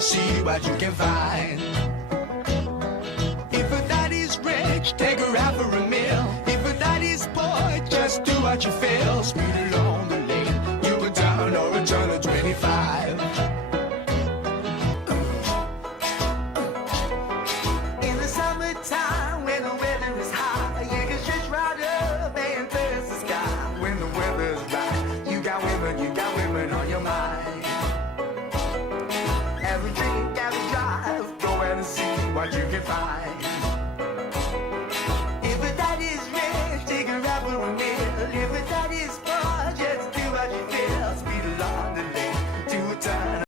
and see what you can find. If a daddy's rich, take her out for a meal. If a daddy's poor, just do what you feel. Sweet